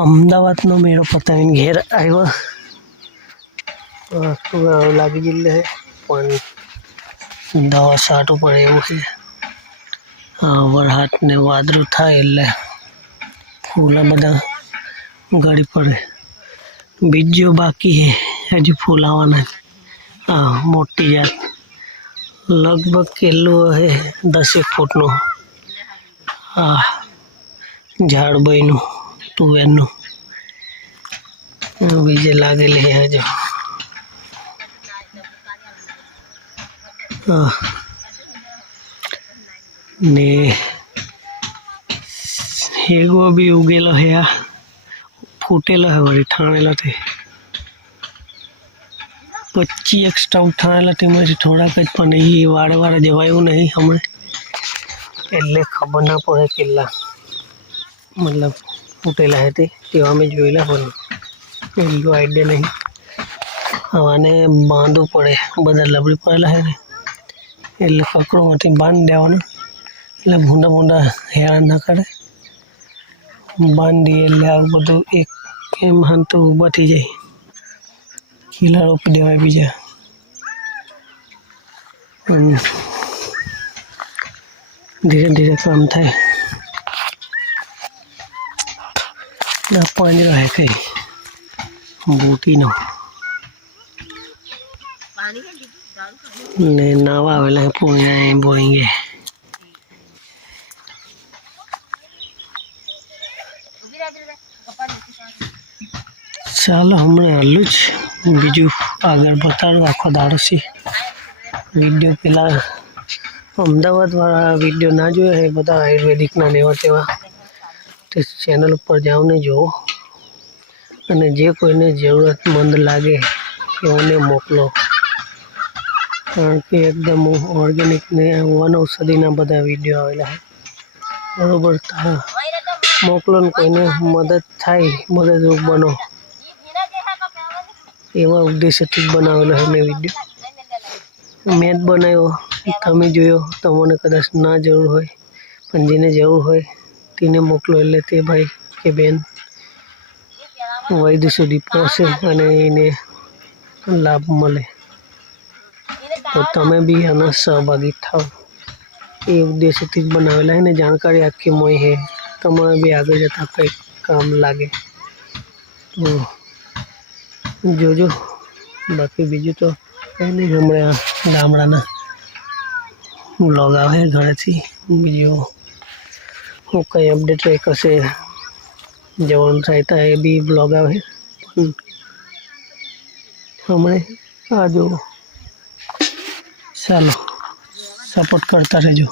અમદાવાદનો મેળો પતાવીને ઘેર આવ્યો તો લાગી ગયેલું છે પણ દવા છાંટવું પડે એવું છે. વરસાદ ને વાદળું થાય એટલે ફૂલા બધા ગળી પડે. બીજો બાકી છે હજુ ફૂલ આવવાના. મોટી જાત લગભગ કેટલું હશે 10 ફૂટનું. ઝાડ બન્યું તુવેરનું બીજે લાગેલી છે હજુ. ને હેગો બી ઉગેલો છે. ફૂટેલો છે વળી ઠાણેલો તે 25 એક્સ્ટ્રા ઉઠાણેલા તેમાંથી થોડાક જ પણ એ વાળે જવાયું નહીં હમણાં એટલે ખબર ના પડે કેટલા મતલબ ફૂટેલા હતી તેવા અમે જોયેલા પણ એટલું આઈડિયા નહીં. આને બાંધવું પડે બધા લબડી પડેલા છે ને એટલે કકડોમાંથી બાંધી દેવાનું એટલે ભૂંડા હેરાન ના કરે. બાંધી એટલે આવું બધું એક એમ હાંતો ઊભા થઈ જાય. ખીલા રોપી દેવાય બીજા. ધીરે ધીરે કામ થાય. ના પાંજરો હે કઈ બૂટીનો ને નાવા આવેલા પૂર્યા બોઈંગે. ચાલો હમણાં હાલું જ બીજું આગળ બતાડું. આખો દાડો છે વિડીયો. પેલા અમદાવાદવાળા વિડીયો ના જોયા એ બધા આયુર્વેદિકના ને એવા તેવા તે ચેનલ ઉપર જાઓ ને જુઓ અને જે કોઈને જરૂરતમંદ લાગે એઓને મોકલો. કારણ કે એકદમ ઓર્ગેનિક ને વનૌષધિના બધા વિડીયો આવેલા છે બરોબર. મોકલો ને કોઈને મદદ થાય મદદરૂપ બનો એવા ઉદ્દેશ્યથી જ બનાવેલો છે મેં વિડીયો. મેં જ બનાવ્યો તમે જોયો. તમને કદાચ ના જરૂર હોય પણ જેને જરૂર હોય તેને મોકલો એટલે તે ભાઈ કે બેન વૈદ્ય સુધી પહોંચે અને એને લાભ મળે. તો તમે બી આના સહભાગી થાઓ એ ઉદ્દેશ્યથી જ બનાવેલા છે ને જાણકારી આખી મોય છે. તમારે બી આગળ જતાં કંઈક કામ લાગે તો જોજો. બાકી બીજું તો કંઈ નહીં. હમણાં ગામડાના વ્લોગ આવે ઘરેથી. બીજું હું કંઈ અપડેટ એક હશે જવાનું થાય તો એ બી બ્લોગ આવે. હમણાં આ જો ચાલો સપોર્ટ કરતા રહેજો.